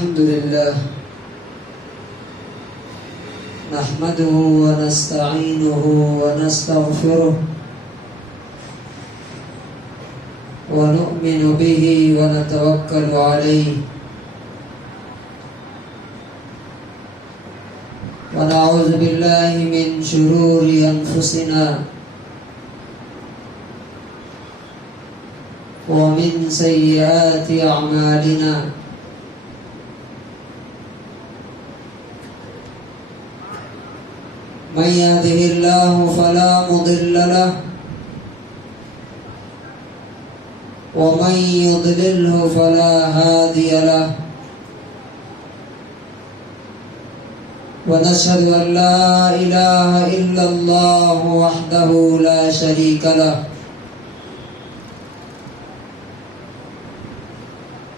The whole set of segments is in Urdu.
الحمد لله نحمده ونستعينه ونستغفره ونؤمن به ونتوكل عليه ونعوذ بالله من شرور أنفسنا ومن سيئات أعمالنا من يهده الله فلا مضل له ومن يضلله فلا هادي له ونشهد أن لا إله إلا الله وحده لا شريك له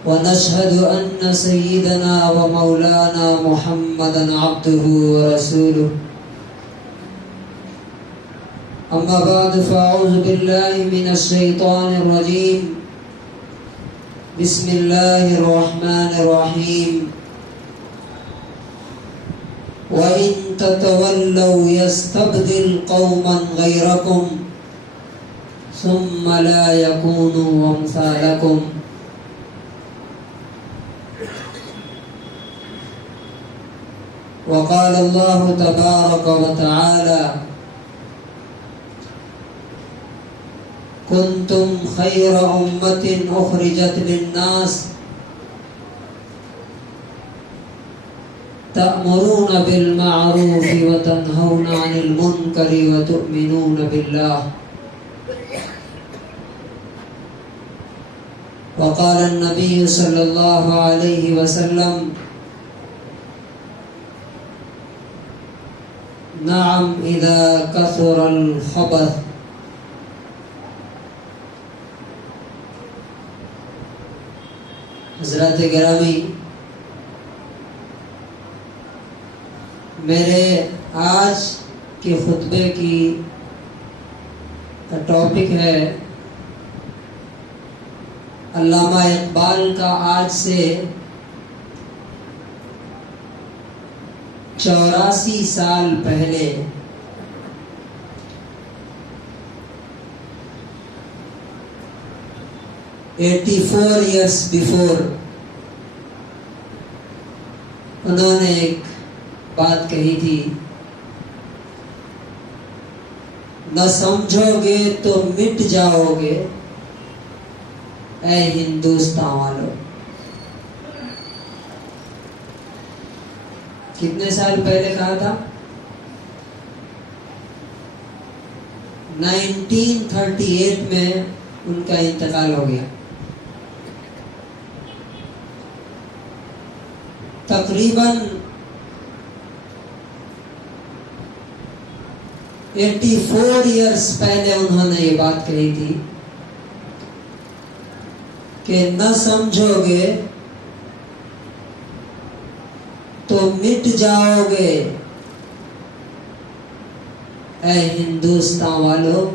ونشهد أن سيدنا ومولانا محمدا عبده ورسوله أما بعد فأعوذ بالله من الشيطان الرجيم بسم الله الرحمن الرحيم وإن تتولوا يستبدل قوما غيركم ثم لا يكونوا أمثالكم وقال الله تبارك وتعالى كنتم خير أمة أخرجت للناس تأمرون بالمعروف وتنهون عن المنكر وتؤمنون بالله وقال النبي صلى الله عليه وسلم نعم إذا كثر الخبث حضرات گرامی، میرے آج کے خطبے کی ٹاپک ہے علامہ اقبال کا آج سے 84 سال پہلے "84 years before" انہوں نے ایک بات کہی تھی، نہ سمجھو گے تو مٹ جاؤ گے اے ہندوستان والوں۔ کتنے سال پہلے کہا تھا؟ 1938 میں ان کا انتقال ہو گیا۔ تقریباً 84 ایئرس پہلے انہوں نے یہ بات کہی تھی کہ نہ سمجھو گے تو مٹ جاؤ گے اے ہندوستان والو،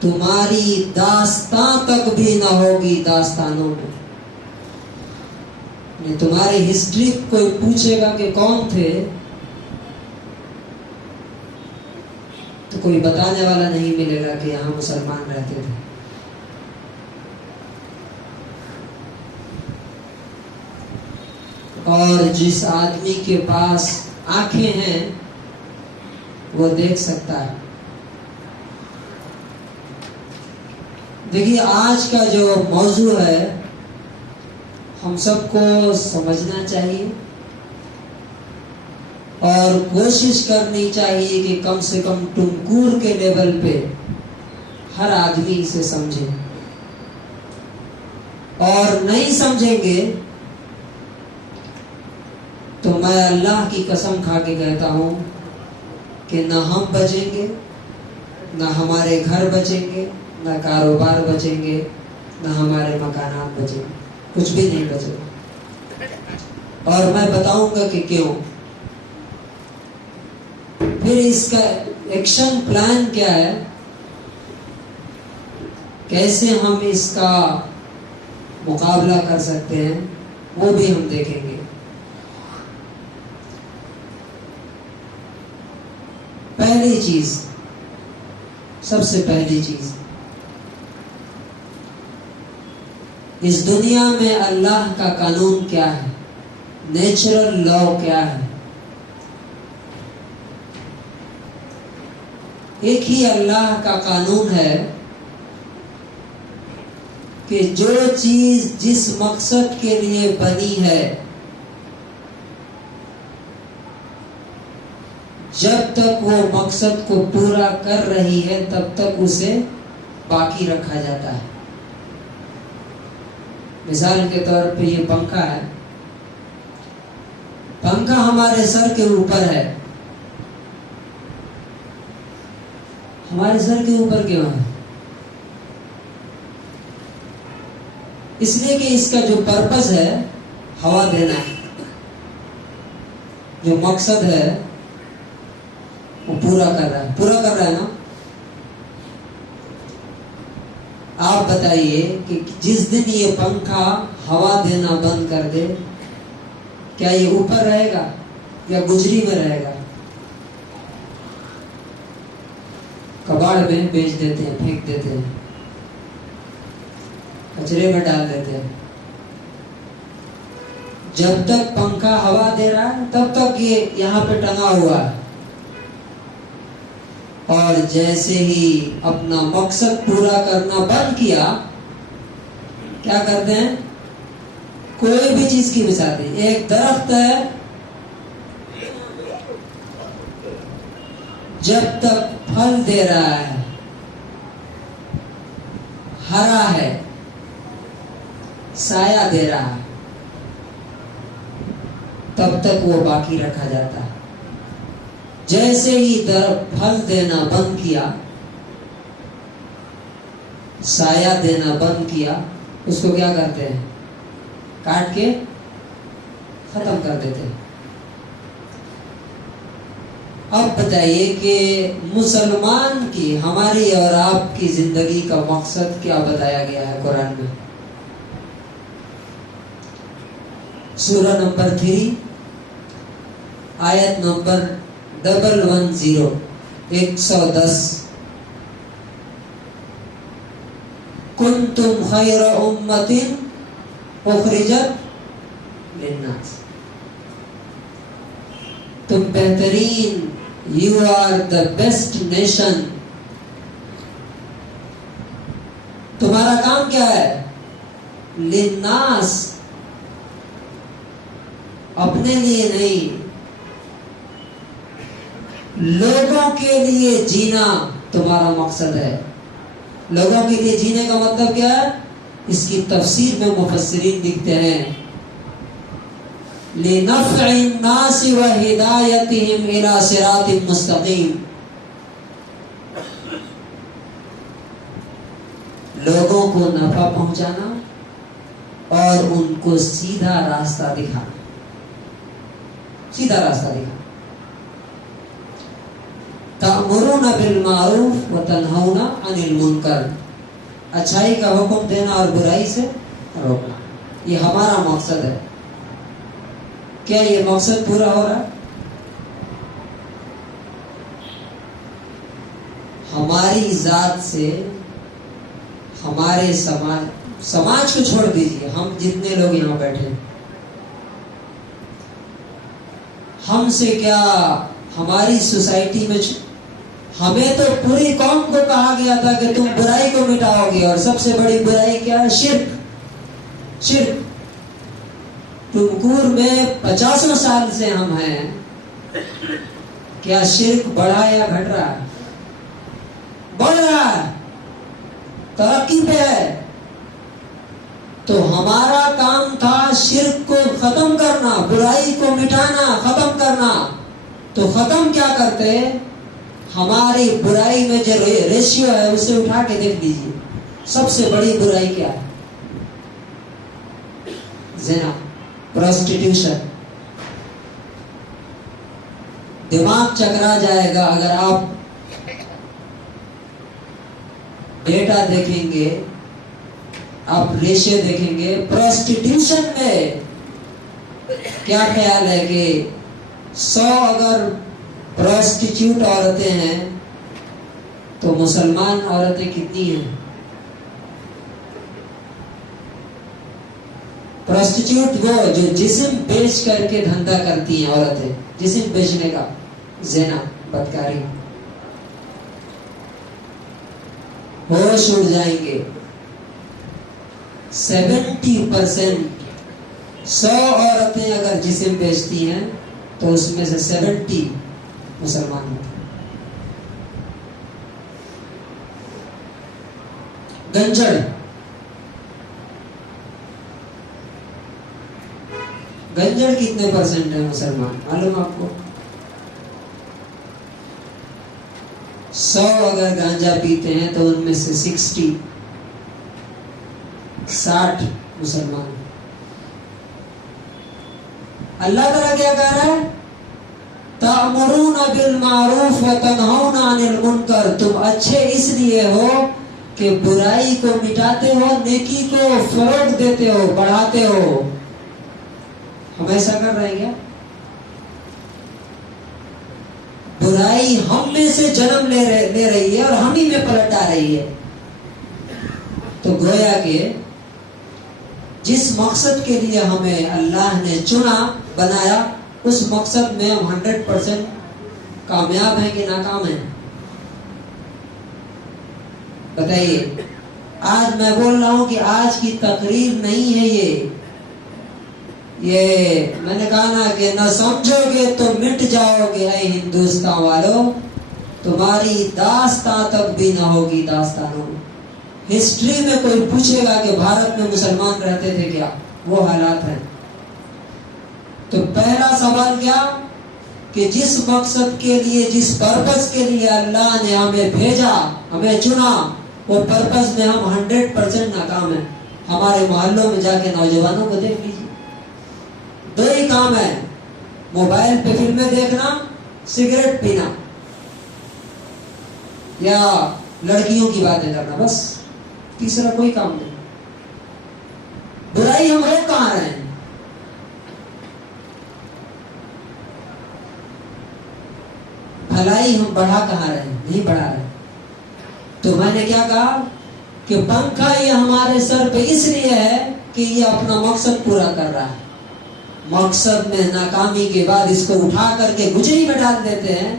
تمہاری داستان تک بھی نہ ہوگی داستانوں میں۔ تمہاری ہسٹری کوئی پوچھے گا کہ کون تھے تو کوئی بتانے والا نہیں ملے گا کہ یہاں مسلمان رہتے تھے۔ اور جس آدمی کے پاس آنکھیں ہیں وہ دیکھ سکتا ہے۔ دیکھیے، آج کا جو موضوع ہے ہم سب کو سمجھنا چاہیے اور کوشش کرنی چاہیے کہ کم سے کم ٹنکور کے لیول پہ ہر آدمی اسے سمجھے، اور نہیں سمجھیں گے تو میں اللہ کی قسم کھا کے کہتا ہوں کہ نہ ہم بچیں گے، نہ ہمارے گھر بچیں گے، نہ کاروبار بچیں گے، نہ ہمارے مکانات بچیں گے، کچھ بھی نہیں بچے گا۔ اور میں بتاؤں گا کہ کیوں۔ پھر اس کا ایکشن پلان کیا ہے، کیسے ہم اس کا مقابلہ کر سکتے ہیں، وہ بھی ہم دیکھیں گے. پہلی چیز، سب سے پہلی چیز، اس دنیا میں اللہ کا قانون کیا ہے، نیچرل لا کیا ہے. ایک ہی اللہ کا قانون ہے کہ جو چیز جس مقصد کے لیے بنی ہے، جب تک وہ مقصد کو پورا کر رہی ہے تب تک اسے باقی رکھا جاتا ہے. مثال کے طور پہ یہ پنکھا ہے. پنکھا ہمارے سر کے اوپر ہے. ہمارے سر کے اوپر کیوں ہے؟ اس لیے کہ اس کا جو پرپز ہے ہوا دینا ہے، جو مقصد ہے وہ پورا کر رہا ہے نا. آپ بتائیے کہ جس دن یہ پنکھا ہوا دینا بند کر دے، کیا یہ اوپر رہے گا یا گجری میں رہے گا؟ کباڑ میں بیچ دیتے ہیں، پھینک دیتے ہیں، کچرے میں ڈال دیتے ہیں. جب تک پنکھا ہوا دے رہا ہے تب تک یہ یہاں پہ ٹنگا ہوا ہے، اور جیسے ہی اپنا مقصد پورا کرنا بند کیا، کیا کرتے ہیں؟ کوئی بھی چیز کی مثال دی. ایک درخت ہے، جب تک پھل دے رہا ہے، ہرا ہے، سایہ دے رہا ہے، تب تک وہ باقی رکھا جاتا ہے. جیسے ہی پھل دینا بند کیا، سایہ دینا بند کیا، اس کو کیا کرتے ہیں؟ کاٹ کے ختم کر دیتے ہیں. اب بتائیے کہ مسلمان کی، ہماری اور آپ کی زندگی کا مقصد کیا بتایا گیا ہے قرآن میں؟ سورہ نمبر 3 آیت نمبر 110 کنتم خیر امت اخرجت للناس. تم بہترین، you are the best nation. تمہارا کام کیا ہے؟ للناس، اپنے لیے نہیں، لوگوں کے لیے جینا تمہارا مقصد ہے. لوگوں کے لیے جینے کا مطلب کیا ہے؟ اس کی تفسیر میں مفسرین لکھتے ہیں لِنَفْعِ النَّاسِ وَهِدَایَتِهِمْ إِلَى صِرَاطٍ مُسْتَقِیمٍ. لوگوں کو نفع پہنچانا اور ان کو سیدھا راستہ دکھانا. سیدھا راستہ دکھانا. تَأْمُرُونَ بِالْمَعْرُوفِ وَتَنْهَوْنَ عَنِ الْمُنْکَرِ. اچھائی کا حکم دینا اور برائی سے روکنا، یہ ہمارا مقصد ہے. کیا یہ مقصد پورا ہو رہا ہے؟ ہماری ذات سے، ہمارے سماج کو چھوڑ دیجیے، ہم جتنے لوگ یہاں بیٹھے، ہم سے کیا، ہماری سوسائٹی میں ہمیں تو پوری قوم کو کہا گیا تھا کہ تم برائی کو مٹاؤ گے، اور سب سے بڑی برائی کیا ہے؟ شرک. ٹمکور میں 50 سال سے ہم ہیں، کیا شرک بڑھا یا گھٹ رہا ہے؟ بڑھ رہا ہے، ترقی پہ ہے. تو ہمارا کام تھا شرک کو ختم کرنا، برائی کو مٹانا، ختم کرنا. تو ختم کیا کرتے؟ ہماری برائی میں جو ریشیو ہے اسے اٹھا کے دیکھ لیجیے. سب سے بڑی برائی کیا ہے؟ زنا، پروسٹیٹیوشن. دماغ چکرا جائے گا اگر آپ ڈیٹا دیکھیں گے، آپ ریشیو دیکھیں گے. پروسٹیٹیوشن میں کیا خیال ہے کہ 100 اگر پروسٹیچیوٹ عورتیں ہیں تو مسلمان عورتیں کتنی ہیں؟ پروسٹیچیوٹ وہ جو جسم بیچ کر کے دھندا کرتی ہیں عورتیں، جسم بیچنے کا، زنا، بدکاری. ہوش اڑ جائیں گے. 70% 100 عورتیں اگر جسم بیچتی ہیں تو اس میں سے 70 مسلمان ہوتے ہیں. گنجڑ، گنجڑ کتنے پرسنٹ ہے مسلمان معلوم آپ کو؟ 100 اگر گانجا پیتے ہیں تو ان میں سے 60 مسلمان. اللہ تعالیٰ کیا کہہ رہا ہے؟ تَأْمُرُونَ بِالْمَعْرُوفِ وَتَنْهَوْنَ عَنِ الْمُنْكَرِ. تم اچھے اس لیے ہو کہ برائی کو مٹاتے ہو، نیکی کو فروغ دیتے ہو، بڑھاتے ہو. ہم ایسا کر رہے ہیں کیا؟ برائی ہم میں سے جنم لے رہی ہے اور ہم ہی میں پلٹ آ رہی ہے. تو گویا کہ جس مقصد کے لیے ہمیں اللہ نے چنا، بنایا، اس مقصد میں ہم 100% کامیاب ہیں کہ ناکام ہیں؟ بتائیے. آج میں بول رہا ہوں کہ آج کی تقریر نہیں ہے یہ میں نے کہا نا کہ نہ سمجھو گے تو مٹ جاؤ گے اے ہندوستان والوں، تمہاری داستان تک بھی نہ ہوگی داستانوں. ہسٹری میں کوئی پوچھے گا کہ بھارت میں مسلمان رہتے تھے کیا؟ وہ حالات ہیں. تو پہلا سوال کیا کہ جس مقصد کے لیے، جس پرپس کے لیے اللہ نے ہمیں بھیجا، ہمیں چنا، وہ پرپس میں ہم 100% ناکام ہیں. ہمارے محلوں میں جا کے نوجوانوں کو دیکھ لیجیے، 2 ہی کام ہے: موبائل پہ فلمیں دیکھنا، سگریٹ پینا، یا لڑکیوں کی باتیں کرنا، بس. تیسرا کوئی کام نہیں. برائی ہم روک کہاں رہے ہیں؟ بھلائی ہم بڑھا کہاں رہے ہیں؟ نہیں بڑھا رہے. تو میں نے کیا کہا کہ پنکھا یہ ہمارے سر پہ اس لیے ہے کہ یہ اپنا مقصد پورا کر رہا ہے. مقصد میں ناکامی کے بعد اس کو اٹھا کر کے گجری میں ڈال دیتے ہیں.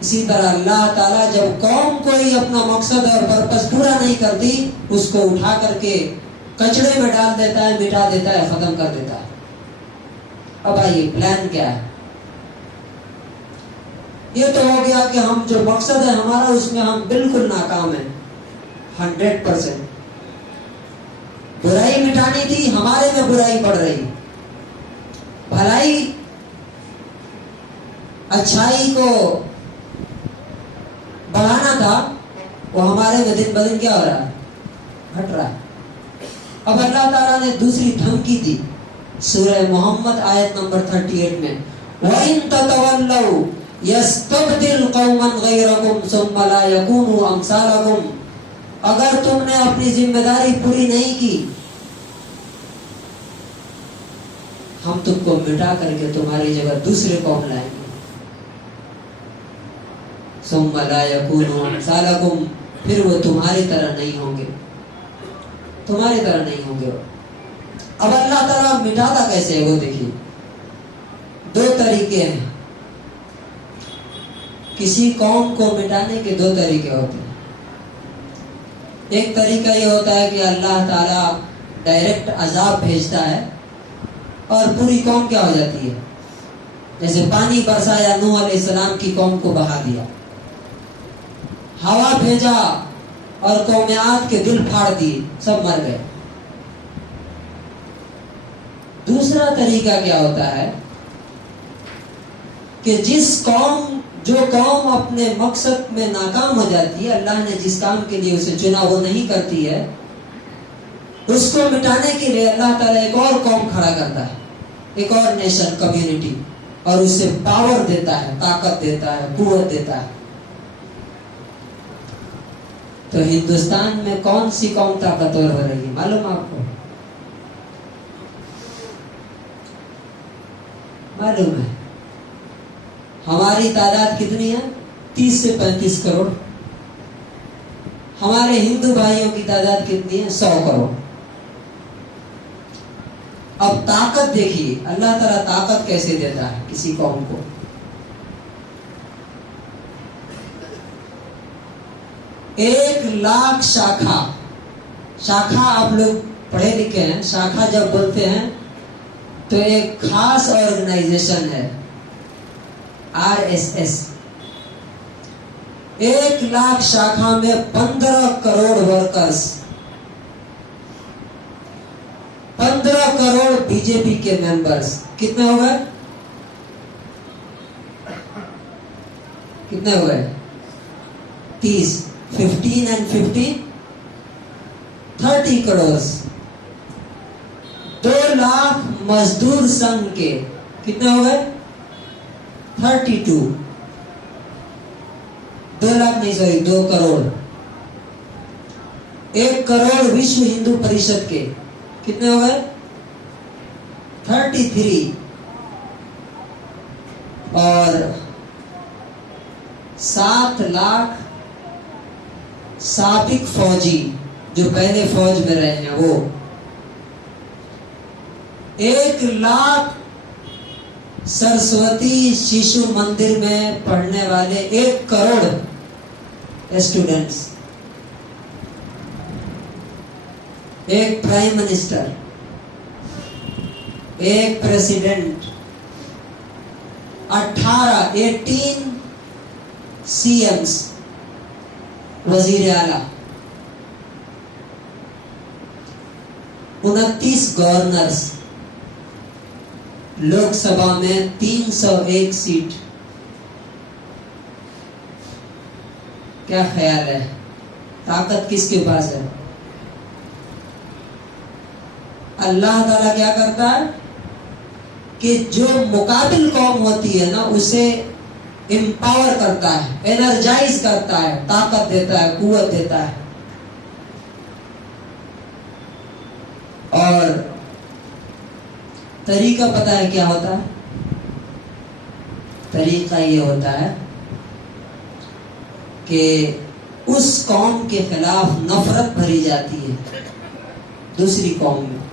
اسی طرح اللہ تعالیٰ جب قوم کوئی اپنا مقصد اور پرپس پورا نہیں کرتی، اس کو اٹھا کر کے کچڑے میں ڈال دیتا ہے، مٹا دیتا ہے، ختم کر دیتا ہے. اب آئیے پلان کیا ہے؟ یہ تو ہو گیا کہ ہم جو مقصد ہے ہمارا، اس میں ہم بالکل ناکام ہیں 100%. برائی مٹانی تھی، ہمارے میں برائی بڑھ رہی. بھلائی، اچھائی کو بڑھانا تھا، وہ ہمارے میں دن بدن کیا ہو رہا ہے؟ ہٹ رہا ہے. اب اللہ تعالیٰ نے دوسری دھمکی دی سورہ محمد آیت نمبر 38 میں، وَإِن تَتَوَلَّوْا يَسْتَبْدِلْ قَوْمًا غَيْرَكُمْ ثُمَّ لَا يَكُونُوا أَمْثَالَكُمْ. اگر تم نے اپنی ذمہ داری پوری نہیں کی، ہم تم کو مٹا کر کے تمہاری جگہ دوسرے قوم لائیں گے. ثم لا يكونوا امثالكم. پھر وہ تمہاری طرح نہیں ہوں گے، تمہاری طرح نہیں ہوں گے. اب اللہ تعالیٰ مٹاتا کیسے ہے وہ دیکھیے. 2 طریقے ہیں. کسی قوم کو مٹانے کے 2 طریقے ہوتے ہیں. ایک طریقہ یہ ہوتا ہے کہ اللہ تعالیٰ ڈائریکٹ عذاب بھیجتا ہے اور پوری قوم کیا ہو جاتی ہے. جیسے پانی برسایا، نوح علیہ السلام کی قوم کو بہا دیا. ہوا بھیجا اور قوم عاد کے دل پھاڑ دیے، سب مر گئے. دوسرا طریقہ کیا ہوتا ہے کہ جو قوم اپنے مقصد میں ناکام ہو جاتی ہے، اللہ نے جس کام کے لیے اسے چنا وہ نہیں کرتی ہے، اس کو مٹانے کے لیے اللہ تعالیٰ ایک اور قوم کھڑا کرتا ہے، ایک اور نیشن، کمیونٹی، اور اسے پاور دیتا ہے، طاقت دیتا ہے، قوت دیتا ہے. تو ہندوستان میں کون سی قوم طاقتور ہو رہی ہے معلوم آپ کو؟ معلوم ہے ہماری تعداد کتنی ہے؟ 30 سے 35 کروڑ. ہمارے ہندو بھائیوں کی تعداد کتنی ہے؟ 100 کروڑ. اب طاقت دیکھیے اللہ تعالیٰ طاقت کیسے دیتا ہے کسی قوم کو. ایک لاکھ شاخا آپ لوگ پڑھے لکھے ہیں. شاخا جب بولتے ہیں تو ایک خاص آرگنائزیشن ہے RSS. 1 لاکھ شاخا میں 15 کروڑ ورکرز، 15 کروڑ BJP کے ممبرز. کتنے ہو گئے؟ کتنے ہو گئے؟ 30. 15 and 15 30 کروڑ. 2 لاکھ مزدور سنگھ کے کتنے ہو گئے؟ 32. 2 لاکھ نہیں سوری 2 کروڑ. 1 کروڑ وشو ہندو پریشد کے کتنے ہو گئے؟ 33. اور 7 لاکھ سابق فوجی جو پہلے فوج میں رہے ہیں وہ. 1 لاکھ سرسوتی شیشو مندر میں پڑھنے والے 1 crore students. 1 prime minister, 1 president, 18 CMs وزیر اعلیٰ، 29 گورنرز، لوک سبھا میں 301 سیٹ. کیا خیال ہے طاقت کس کے پاس ہے؟ اللہ تعالیٰ کیا کرتا ہے کہ جو مقابل قوم ہوتی ہے نا اسے امپاور کرتا ہے، انرجائز کرتا ہے، طاقت دیتا ہے، قوت دیتا ہے. اور طریقہ پتہ ہے کیا ہوتا ہے؟ طریقہ یہ ہوتا ہے کہ اس قوم کے خلاف نفرت بھری جاتی ہے دوسری قوم میں.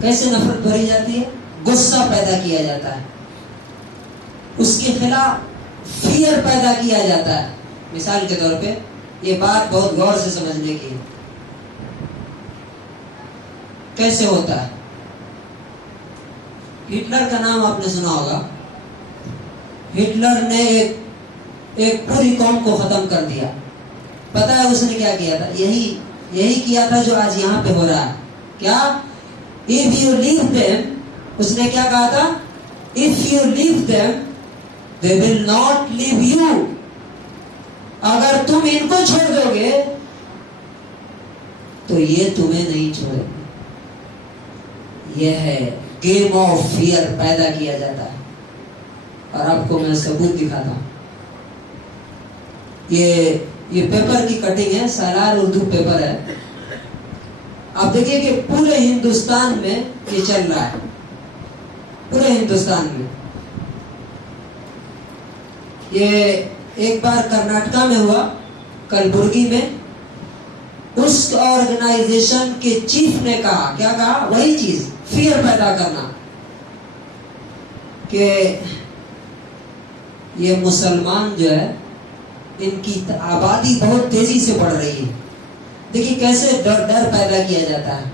کیسے نفرت بھری جاتی ہے؟ غصہ پیدا کیا جاتا ہے، اس کے خلاف فیئر پیدا کیا جاتا ہے. مثال کے طور پہ یہ بات بہت غور سے سمجھنے کی ہے. کیسے ہوتا ہے؟ ہٹلر کا نام آپ نے سنا ہوگا. ہٹلر نے ایک پوری قوم کو ختم کر دیا. پتہ ہے اس نے کیا کیا تھا؟ یہی کیا تھا جو آج یہاں پہ ہو رہا ہے. کیا؟ if you leave them، اس نے کیا کہا تھا؟ if you leave them they will not leave you. اگر تم ان کو چھوڑ دو گے تو یہ تمہیں نہیں چھوڑیں گے. یہ ہے گیم آف فیئر پیدا کیا جاتا ہے. اور آپ کو میں ثبوت دکھاتا ہوں. یہ پیپر کی کٹنگ ہے، سالار اردو پیپر ہے. آپ دیکھیے کہ پورے ہندوستان میں یہ چل رہا ہے. پورے ہندوستان میں یہ ایک بار کرناٹکا میں ہوا، کلبرگی میں. اس آرگنائزیشن کے چیف نے کہا، کیا کہا؟ وہی چیز، فیئر پیدا کرنا کہ یہ مسلمان جو ہے ان کی آبادی بہت تیزی سے بڑھ رہی ہے. دیکھیے کیسے ڈر پیدا کیا جاتا ہے.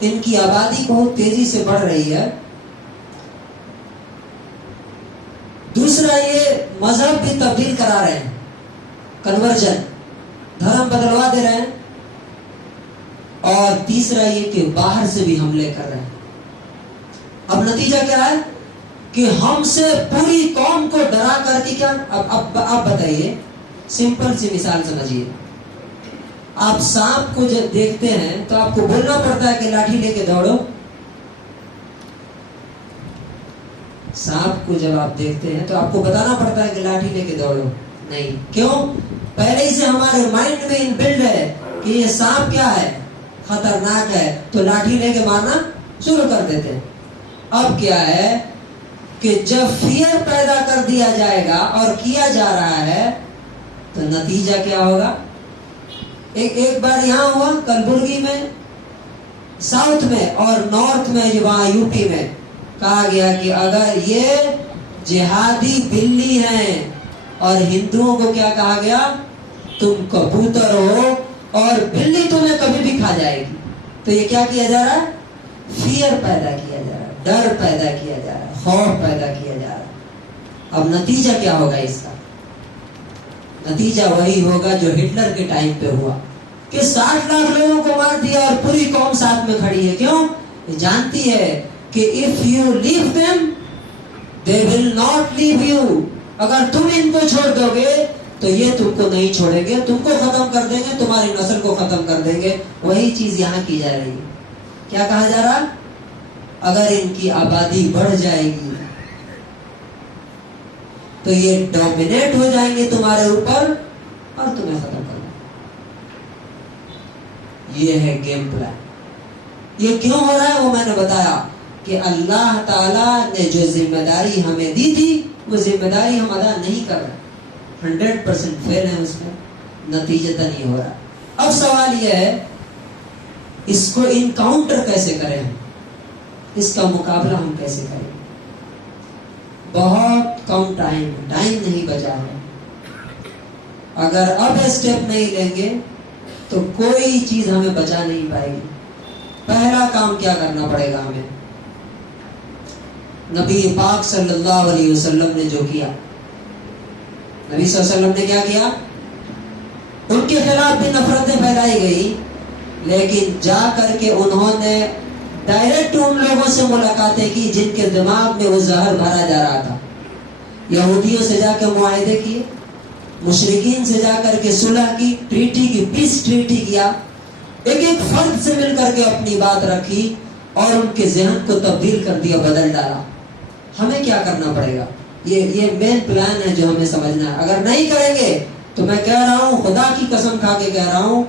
ان کی آبادی بہت تیزی سے بڑھ رہی ہے. دوسرا یہ مذہب بھی تبدیل کرا رہے ہیں، کنورژن، دھرم بدلوا دے رہے ہیں. اور تیسرا یہ کہ باہر سے بھی حملے کر رہے ہیں. اب نتیجہ کیا ہے کہ ہم سے پوری قوم کو ڈرا کر کے کیا. اب آپ بتائیے، سمپل سی مثال سمجھیے. آپ سانپ کو جب دیکھتے ہیں تو آپ کو بولنا پڑتا ہے کہ لاٹھی لے کے دوڑو. سانپ کو جب آپ دیکھتے ہیں تو آپ کو بتانا پڑتا ہے کہ لاٹھی لے کے دوڑو. نہیں. کیوں؟ پہلے ہی سے ہمارے مائنڈ میں ان بلڈ ہے کہ یہ سانپ کیا ہے؟ خطرناک ہے. تو لاٹھی لے کے مارنا شروع کر دیتے ہیں. اب کیا ہے کہ جب فیئر پیدا کر دیا جائے گا اور کیا جا رہا ہے تو نتیجہ کیا ہوگا؟ ایک بار یہاں ہوا کلبرگی میں، ساؤتھ میں اور نارتھ میں، جو وہاں یو پی میں کہا گیا کہ اگر یہ جہادی بلی ہیں، اور ہندوؤں کو کیا کہا گیا؟ تم کبوتر ہو اور بلی تمہیں کبھی بھی کھا جائے گی. تو یہ کیا کیا جا رہا ہے؟ فیئر پیدا کیا جا رہا ہے، ڈر پیدا کیا جا رہا ہے، خوف پیدا کیا جا رہا ہے. اب نتیجہ کیا ہوگا اس کا؟ نتیجہ وہی ہوگا جو ہٹلر کے ٹائم پہ ہوا کہ 60 لاکھ لوگوں کو مار دیا اور پوری قوم ساتھ میں کھڑی ہے. کیوں؟ یہ جانتی ہے کہ if you leave them they will not leave you. اگر تم ان کو چھوڑ دو گے تو یہ تم کو نہیں چھوڑیں گے، تم کو ختم کر دیں گے، تمہاری نسل کو ختم کر دیں گے. وہی چیز یہاں کی جا رہی ہے. کیا کہا جا رہا؟ اگر ان کی آبادی بڑھ جائے گی تو یہ ڈومینیٹ ہو جائیں گے تمہارے اوپر اور تمہیں ختم کر دیں گے. یہ ہے گیم پلان. یہ کیوں ہو رہا ہے وہ میں نے بتایا کہ اللہ تعالیٰ نے جو ذمہ داری ہمیں دی تھی وہ ذمہ داری ہم ادا نہیں کر رہے. 100% فیل ہے اس میں، نتیجتاً نہیں ہو رہا. اب سوال یہ ہے اس کو انکاؤنٹر کیسے کریں ہم، اس کا مقابلہ ہم کیسے کریں. بہت کم ٹائم نہیں بچا ہے. اگر اب اسٹیپ نہیں لیں گے تو کوئی چیز ہمیں بچا نہیں پائے گی. پہلا کام کیا کرنا پڑے گا ہمیں؟ نبی پاک صلی اللہ علیہ وسلم نے جو کیا، نبی صلی اللہ علیہ وسلم نے کیا کیا؟ ان کے خلاف بھی نفرتیں پھیلائی گئی، لیکن جا کر کے انہوں نے ڈائریکٹ ان لوگوں سے ملاقاتیں کی جن کے دماغ میں وہ زہر بھرا جا رہا تھا. یہودیوں سے جا کے معاہدے کیے، مشرکین سے جا کر کے صلح کی، ٹریٹی کی، پیس ٹریٹی کیا. ایک فرد سے مل کر کے اپنی بات رکھی اور ان کے ذہن کو تبدیل کر دیا، بدل ڈالا. ہمیں کیا کرنا پڑے گا؟ یہ مین پلان ہے جو ہمیں سمجھنا ہے. اگر نہیں کریں گے تو میں کہہ رہا ہوں، خدا کی قسم کھا کے کہہ رہا ہوں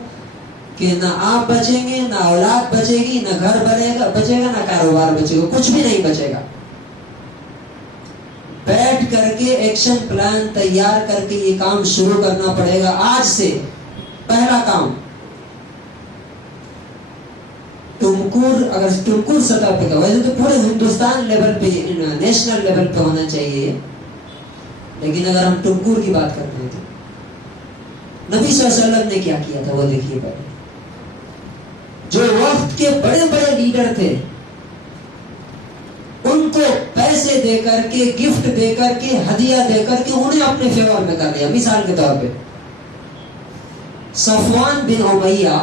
کہ نہ آپ بچیں گے، نہ اولاد بچے گی، نہ گھر بچے گا، نہ کاروبار بچے گا، کچھ بھی نہیں بچے گا. بیٹھ کر کے ایکشن پلان تیار کر کے یہ کام شروع کرنا پڑے گا آج سے. پہلا کام ٹمکور سطح پہ، ویسے تو پورے ہندوستان لیول پہ، نیشنل لیول پہ ہونا چاہیے، لیکن اگر ہم ٹمکور کی بات کرتے ہیں تو نبی صلی اللہ علیہ وسلم نے کیا کیا تھا وہ دیکھیے. پہلے جو وقت کے بڑے بڑے لیڈر تھے ان کو پیسے دے کر کے، گفٹ دے کر کے، ہدیہ دے کر کے انہیں اپنے فیور میں کر دیا. مثال کے طور پہ صفوان بن امیہ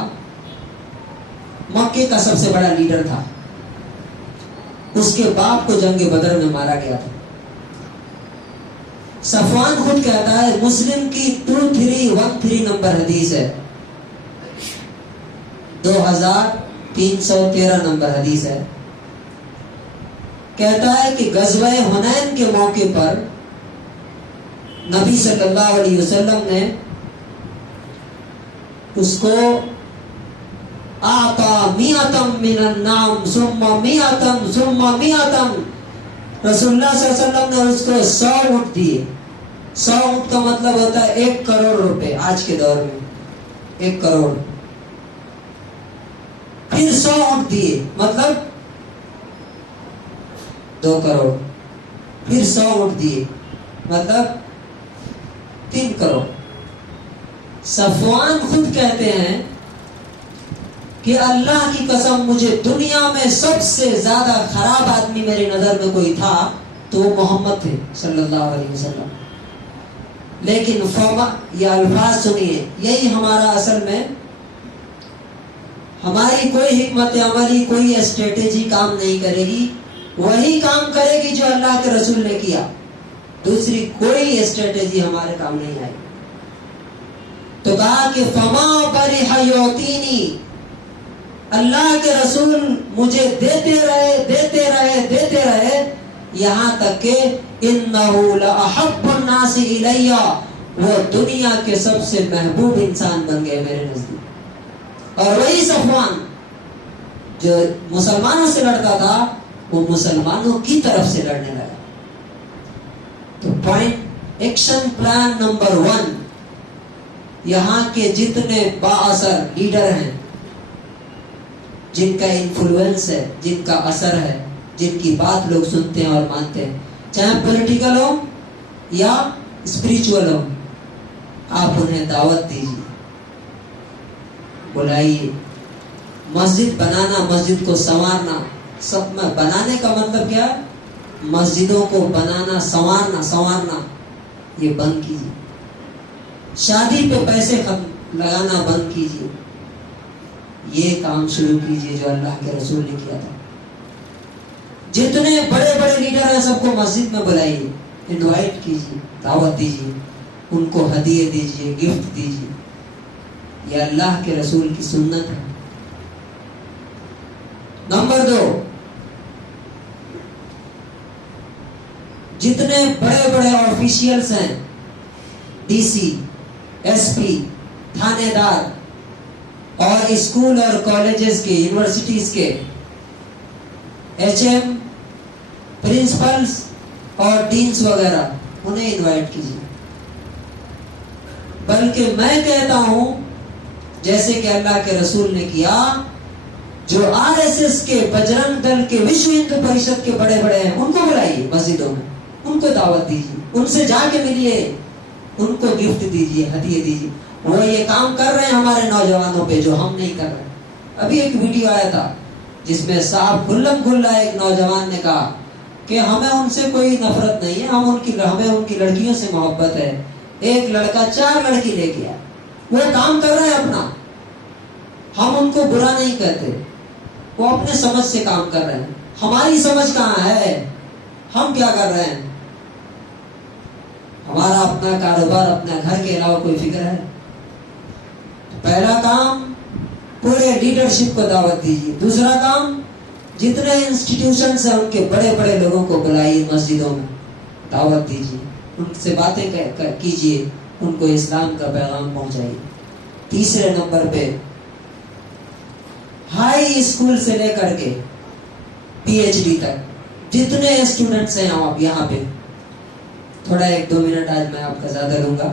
مکے کا سب سے بڑا لیڈر تھا. اس کے باپ کو جنگ بدر میں مارا گیا تھا. صفوان خود کہتا ہے، مسلم کی 2313 نمبر حدیث ہے، 2313 نمبر حدیث ہے. کہتا ہے کہ غزوہ حنین کے موقع پر نبی صلی اللہ علیہ وسلم نے اس کو آتا میاتم من النام ثم میاتم ثم میاتم، رسول اللہ صلی اللہ علیہ وسلم نے اس کو 100 اونٹ دیے. 100 اونٹ کا مطلب ہوتا ہے 1 کروڑ روپے آج کے دور میں، 1 کروڑ. پھر 100 اونٹ دیے مطلب 2 کروڑ. پھر 100 اونٹ دیے مطلب 3 کروڑ. صفوان خود کہتے ہیں کہ اللہ کی قسم مجھے دنیا میں سب سے زیادہ خراب آدمی میری نظر میں کوئی تھا تو وہ محمد تھے صلی اللہ علیہ وسلم. لیکن یہ الفاظ سنیے، یہی ہمارا اصل میں ہماری کوئی حکمت عملی، کوئی اسٹریٹجی کام نہیں کرے گی. وہی کام کرے گی جو اللہ کے رسول نے کیا. دوسری کوئی اسٹریٹجی ہمارے کام نہیں آئی. تو کہا کہ فما برح یعطینی، اللہ کے رسول مجھے دیتے رہے یہاں تک کہ انہو لأحب الناس الی، وہ دنیا کے سب سے محبوب انسان بن گئے میرے نزدیک. اور وہی صفوان جو مسلمانوں سے لڑتا تھا وہ مسلمانوں کی طرف سے لڑنے لگا. تو پوائنٹ ایکشن پلان نمبر 1، یہاں کے جتنے با اثر لیڈر ہیں، جن کا انفلوئنس ہے، جن کا اثر ہے، جن کی بات لوگ سنتے ہیں اور مانتے ہیں، چاہے پولیٹیکل ہو یا اسپریچول ہو، آپ انہیں دعوت دیجیے، بلائیے. مسجد بنانا، مسجد کو سنوارنا، سب میں بنانے کا مطلب کیا ہے؟ مسجدوں کو بنانا، سنوارنا یہ بند کیجیے. شادی پہ پیسے لگانا بند کیجیے. یہ کام شروع کیجیے جو اللہ کے رسول نے کیا تھا. جتنے بڑے بڑے لیڈر ہیں سب کو مسجد میں بلائیے، انوائٹ کیجیے، دعوت دیجیے، ان کو ہدیے دیجیے، گفٹ دیجیے. یہ اللہ کے رسول کی سنت ہے. نمبر 2، جتنے بڑے بڑے آفیشیلز ہیں، ڈی سی، ایس پی، تھانے دار، اور اسکول اور کالجز کے، یونیورسٹیز کے ایچ ایم، پرنسپلز اور ڈینس وغیرہ، انہیں انوائٹ کیجیے. بلکہ میں کہتا ہوں جیسے کہ اللہ کے رسول نے کیا، جو RSS کے، بجرنگ دل کے، وشو ہندو پریشد کے بڑے بڑے ہیں، ان کو بلائیے مسجدوں میں، ان کو دعوت دیجیے، ان سے جا کے ملیے، ان کو گفٹ دیجیے، ہدیے دیجیے. وہ یہ کام کر رہے ہیں ہمارے نوجوانوں پہ جو ہم نہیں کر رہے. ابھی ایک ویڈیو آیا تھا جس میں صاحب کھلم کھلا ایک نوجوان نے کہا کہ ہمیں ان سے کوئی نفرت نہیں ہے، ہمیں ان کی لڑکیوں سے محبت ہے. ایک لڑکا 4 لڑکی لے گیا، وہ کام کر رہے ہیں اپنا، ہم ان کو برا نہیں کہتے، وہ اپنے سمجھ سے کام کر رہے ہیں. ہماری سمجھ کہاں ہے؟ ہم کیا کر رہے ہیں؟ ہمارا اپنا کاروبار، اپنا گھر کے علاوہ کوئی فکر ہے؟ پہلا کام پورے لیڈرشپ کو دعوت دیجیے. دوسرا کام جتنے انسٹیٹیوشنز ہیں ان کے بڑے بڑے لوگوں کو بلائیے، مسجدوں میں دعوت دیجیے، ان سے باتیں کیجیے، ان کو اسلام کا پیغام پہنچائیے. تیسرے نمبر پہ ہائی اسکول سے لے کر کے PhD تک جتنے اسٹوڈنٹس ہیں آپ یہاں پہ، تھوڑا 1-2 منٹ آج میں آپ کا زیادہ لوں گا.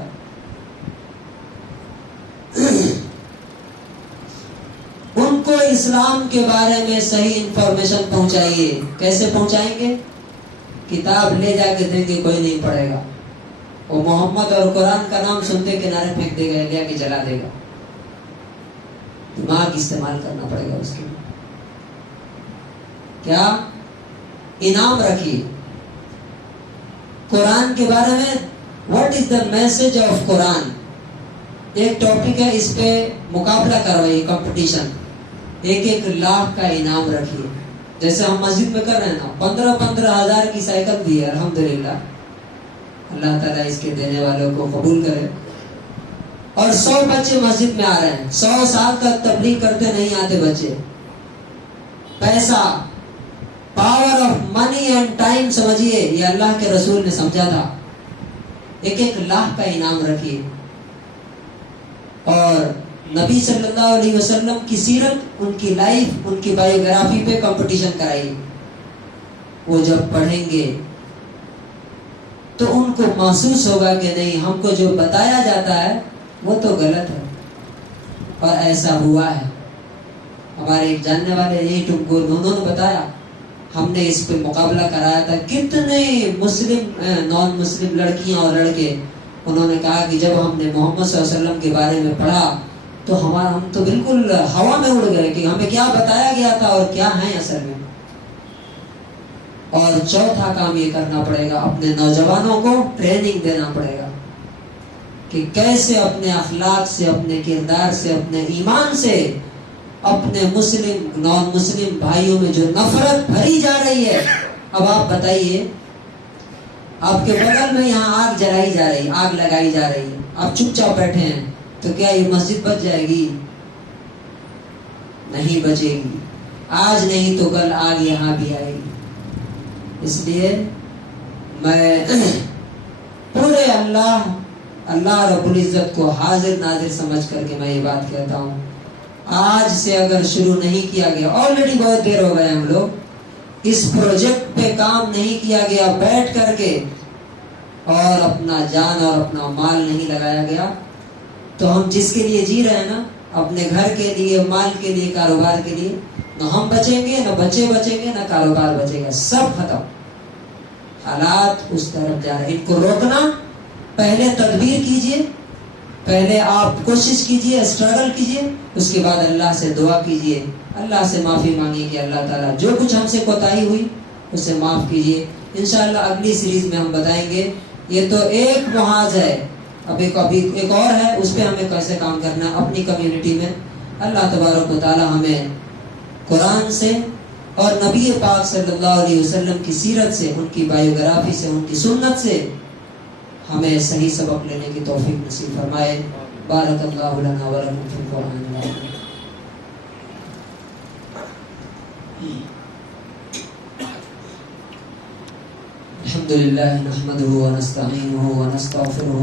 ان کو اسلام کے بارے میں صحیح انفارمیشن پہنچائیے. کیسے پہنچائیں گے؟ کتاب لے جا کے دیں گے، کوئی نہیں پڑھے گا. وہ محمد اور قرآن کا نام سنتے کنارے پھینک دے گا، لے کے جلا دے گا. دماغ استعمال کرنا پڑے گا اس کے لیے. کیا انعام رکھیے قرآن کے بارے میں. What is the message of Quran? ایک ٹاپک ہے، اس پہ مقابلہ کروائیے، کمپٹیشن. 1 لاکھ کا انعام رکھیے. جیسے ہم مسجد میں کر رہے ہیں نا، 15 ہزار کی سائیکل دی ہے، الحمدللہ. اللہ تعالیٰ اس کے دینے والوں کو قبول کرے. اور 100 بچے مسجد میں آ رہے ہیں. 100 سال تک تبلیغ کرتے نہیں آتے بچے. پیسہ، power of money and time سمجھیے، یہ اللہ کے رسول نے سمجھا تھا. 1 لاکھ کا انعام رکھیے. اور نبی صلی اللہ علیہ وسلم کی سیرت، ان کی لائف، ان کی بایوگرافی پہ کمپٹیشن کرائیے. وہ جب پڑھیں گے تو ان کو محسوس ہوگا کہ نہیں، ہم کو جو بتایا جاتا ہے وہ تو غلط ہے. اور ایسا ہوا ہے. ہمارے ایک جاننے والے یہی ٹمکور، انہوں نے بتایا، ہم نے اس پہ مقابلہ کرایا تھا. کتنے مسلم، نان مسلم لڑکیاں اور لڑکے، انہوں نے کہا کہ جب ہم نے محمد صلی اللہ علیہ وسلم کے بارے میں پڑھا تو ہم تو بالکل ہوا میں اڑ گئے کہ ہمیں کیا بتایا گیا تھا اور کیا ہے اصل میں. اور چوتھا کام یہ کرنا پڑے گا، اپنے نوجوانوں کو ٹریننگ دینا پڑے گا کہ کیسے اپنے اخلاق سے، اپنے کردار سے، اپنے ایمان سے، اپنے مسلم نان مسلم بھائیوں میں جو نفرت بھری جا رہی ہے. اب آپ بتائیے، آپ کے بغل میں یہاں آگ جلائی جا رہی، آگ لگائی جا رہی ہے، آپ چپ چاپ بیٹھے ہیں، تو کیا یہ مسجد بچ جائے گی؟ نہیں بچے گی. آج نہیں تو کل آگ یہاں بھی آئے گی. اس لیے میں پورے اللہ رب العزت کو حاضر ناظر سمجھ کر کے میں یہ بات کہتا ہوں، آج سے اگر شروع نہیں کیا گیا، آلریڈی بہت دیر ہو گئے ہم لوگ، اس پروجیکٹ پہ کام نہیں کیا گیا بیٹھ کر کے اور اپنا جان اور اپنا مال نہیں لگایا گیا، تو ہم جس کے لیے جی رہے ہیں نا، اپنے گھر کے لیے، مال کے لیے، کاروبار کے لیے، نہ ہم بچیں گے، نہ بچے بچیں گے، نہ کاروبار بچے گا، سب ختم۔ حالات اس طرف جا رہے ہیں، ان کو روکنا، پہلے تدبیر کیجئے، پہلے آپ کوشش کیجئے، اسٹرگل کیجئے، اس کے بعد اللہ سے دعا کیجئے، اللہ سے معافی مانگیے کہ اللہ تعالیٰ جو کچھ ہم سے کوتاہی ہوئی اسے معاف کیجئے۔ انشاءاللہ اگلی سیریز میں ہم بتائیں گے، یہ تو ایک محاذ ہے، اب ایک اور ہے، اس پہ ہمیں کیسے کام کرنا ہے اپنی کمیونٹی میں۔ اللہ تبارک و تعالیٰ ہمیں قرآن سے اور نبی پاک صلی اللہ علیہ وسلم کی سیرت سے، ان کی بایوگرافی سے، ان کی سنت سے ہمیں صحیح سبق لینے کی توفیق نصیب فرمائے۔ بارک اللہ لنا ولکم فی القرآن العظیم۔ الحمد للہ نحمده ونستعینه ونستغفره